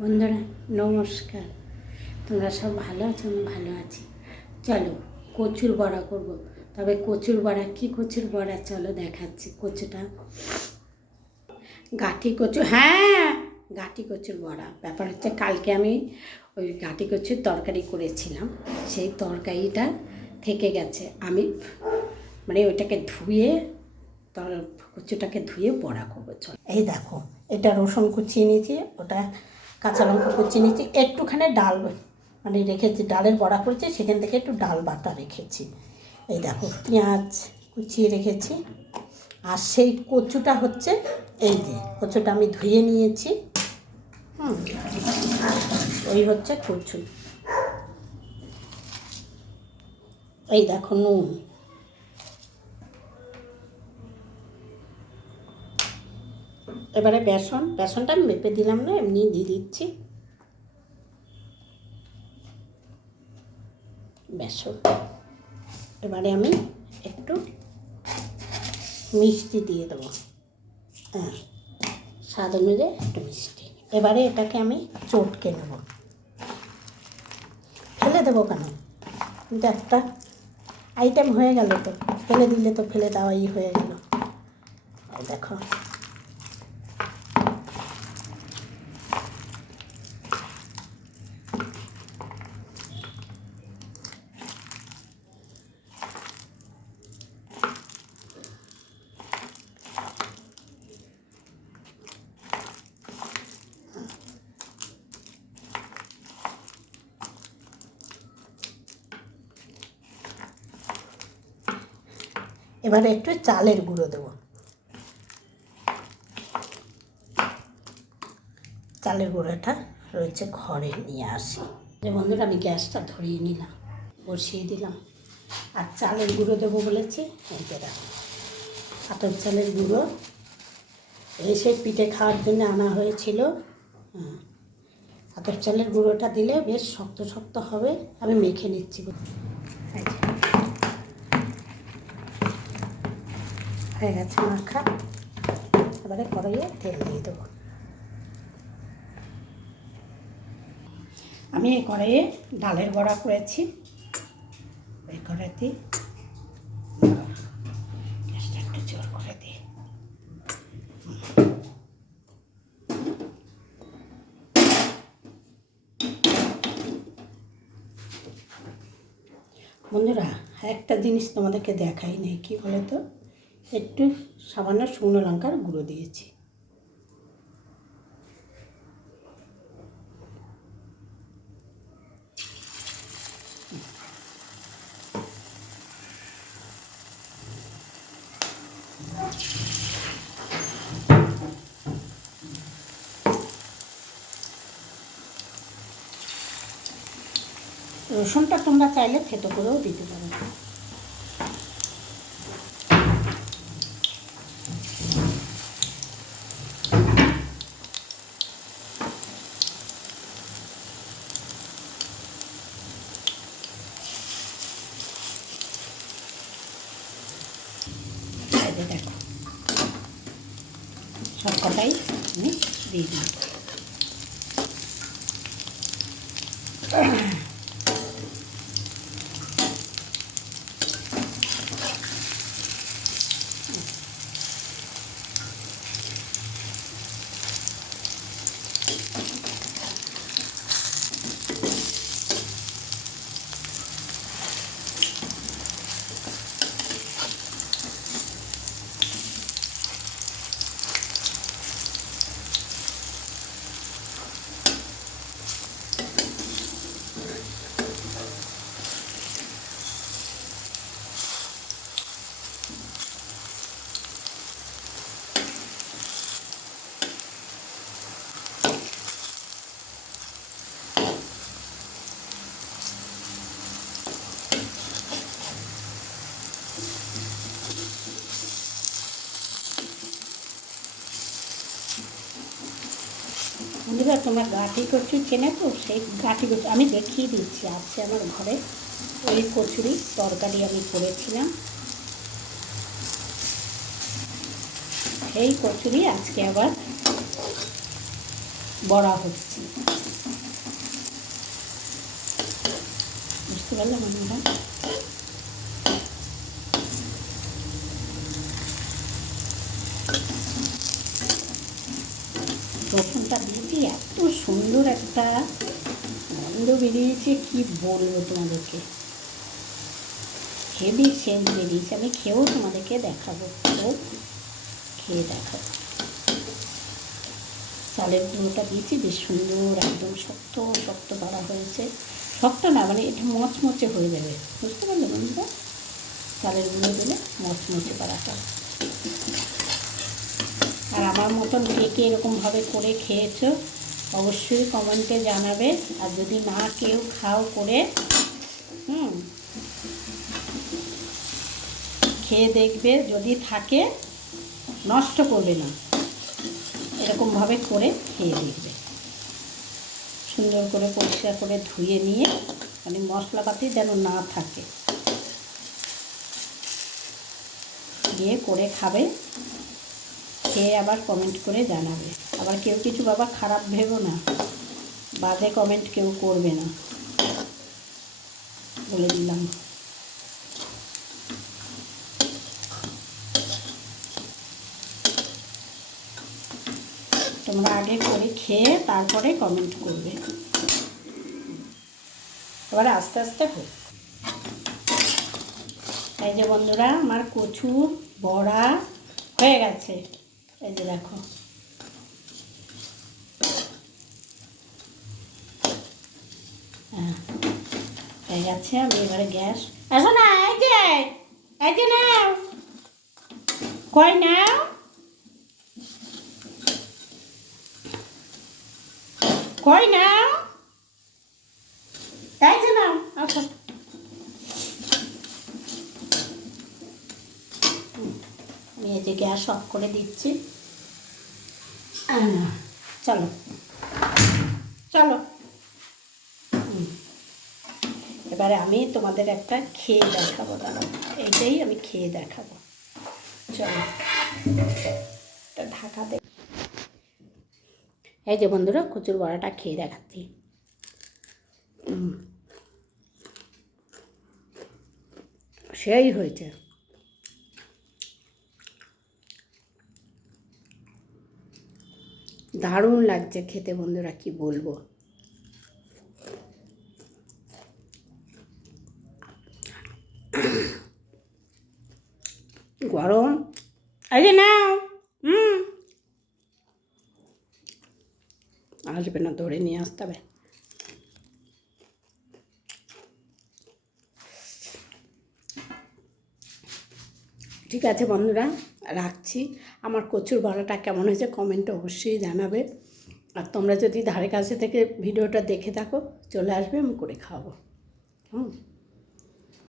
বন্ধুরা নমস্কার। তোমরা সব ভালো আছো? আমি ভালো আছি। চলো কচুর বড়া করব। তবে কচুর বড়া কি কচুর বড়া চলো দেখাচ্ছি। কচুটা গাঁটি কচু, হ্যাঁ গাঁটি কচুর বড়া। ব্যাপার হচ্ছে কালকে আমি ওই গাঁটি কচুর তরকারি করেছিলাম, সেই তরকারিটা থেকে গেছে। আমি মানে ওইটাকে ধুয়ে কচুটাকে ধুয়ে বড়া করবো। চল এই দেখো, এটা রসুন কুচিয়ে নিয়েছি, ওটা কাঁচা লঙ্কা কুচিয়ে নিয়েছি, একটুখানি ডাল মানে রেখেছি, ডালের বড়া করেছি সেখান থেকে একটু ডাল বাটা রেখেছি। এই দেখো পেঁয়াজ কুচিয়ে রেখেছি। আর সেই কচুটা হচ্ছে এই যে কচুটা আমি ধুয়ে নিয়েছি। ওই হচ্ছে কচু। এই দেখো নুন, এবারে বেসনটা আমি মেপে দিলাম না, এমনি দিয়ে দিচ্ছি বেসন। এবারে আমি একটু মিষ্টি দিয়ে দেবো, হ্যাঁ স্বাদ অনুযায়ী একটু মিষ্টি। এবারে এটাকে আমি চটকে নেব। ফেলে দেবো কেন, কিন্তু একটা আইটেম হয়ে গেল, তো ফেলে দিলে তো ফেলে দেওয়াই হয়ে গেল। দেখো এবারে একটু চালের গুঁড়ো দেবো। চালের গুঁড়োটা রয়েছে ঘরে, নিয়ে আসি। যে বন্ধুরা আমি গ্যাসটা ধরিয়ে নিলাম, বসিয়ে দিলাম। আর চালের গুঁড়ো দেবো বলেছি, এই যে দেখো আতপ চালের গুঁড়ো, এসে পিঠে খাওয়ার জন্য আনা হয়েছিল। আতপ চালের গুঁড়োটা দিলে বেশ শক্ত শক্ত হবে। আমি মেখে নিচ্ছি। হয়ে গেছে মাখা। এবারে কড়াইয়ে তেল দিয়ে দেবো। আমি এই কড়াইয়ে ডালের বড়া করেছি। এই কড়াইতে গ্যাসটা একটু জোর করে দিই। বন্ধুরা একটা জিনিস তোমাদেরকে দেখাই নেই, কী বলে তো, একটু সামান্য শুকনো লঙ্কার গুঁড়ো দিয়েছি। রসুনটা তোমরা চাইলে থেতো করেও দিতে পারো। দেখো সব কটাই আমি দিয়ে দিই। বন্ধুরা তোমরা গাঁটি কচু চেনে তো, সেই গাঁটি কচু আমি দেখিয়ে দিচ্ছি। আছে আমার ঘরে ওই কচুরি তরকারি আমি করেছিলাম, এই কচুরি আজকে আবার বড়া হচ্ছে, বুঝতে পারলাম বন্ধুরা। রসুনটা দিয়েছি, এত সুন্দর একটা গন্ধ বেরিয়েছে, কি বলবো তোমাদেরকে, হেভি সেন্ট বেরিয়েছে। আমি খেয়েও তোমাদেরকে দেখাবো, খেয়ে দেখাবো। চালের গুঁড়োটা দিয়েছি, বেশ সুন্দর একদম শক্ত শক্ত করা হয়েছে। শক্ত না, মানে এটা মচমচে হয়ে যাবে, বুঝতে পারলে বন্ধুরা। চালের গুঁড়ো দিলে মচমচে করাটা। আর আমার মতন কে কে এরকমভাবে করে খেয়েছো অবশ্যই কমেন্টে জানাবে। আর যদি না কেউ খাও করে খেয়ে দেখবে, যদি থাকে নষ্ট করবে না, এরকমভাবে করে খেয়ে দেখবে। সুন্দর করে পরিষ্কার করে ধুয়ে নিয়ে, মানে মশলাপাতি যেন না থাকে, দিয়ে করে খাবে। খেয়ে আবার কমেন্ট করে জানাবে। আবার কেউ কিছু বাবা খারাপ ভেবো না, বাজে কমেন্ট কেউ করবে না, বলে দিলাম। তোমরা আগে করে খেয়ে তারপরে কমেন্ট করবে। এবার আস্তে আস্তে হোক। এই যে বন্ধুরা, আমার কচুর বড়া হয়ে গেছে। এই যে দেখো, হ্যাঁ হয়ে গেছে। আমি এবারে গ্যাস, আসো না, এই যে নাও, কই নাও, কই নাও, এই যে নাও, আসো। আমি এই যে গ্যাস অফ করে দিচ্ছি। চলো চলো, এবারে আমি তোমাদের একটা খেয়ে দেখাবো। দাঁড়াও, এইটাই আমি খেয়ে দেখাবো। চলো, এটা ঢাকা দে। এই যে বন্ধুরা, কচুর বড়াটা খেয়ে দেখাচ্ছি। সেই হয়েছে, দারুণ লাগছে খেতে বন্ধুরা, কি বলবো। গরম, এই যে নাও। আসবে না, ধরে নিয়ে আসতে হবে। ঠিক আছে বন্ধুরা, রাখছি। আমার কচুর বড়াটা কেমন হয়েছে কমেন্টে অবশ্যই জানাবে। আর তোমরা যদি ধারে কাছে থেকে ভিডিওটা দেখে থাকো, চলে আসবে, আমি করে খাওয়াবো।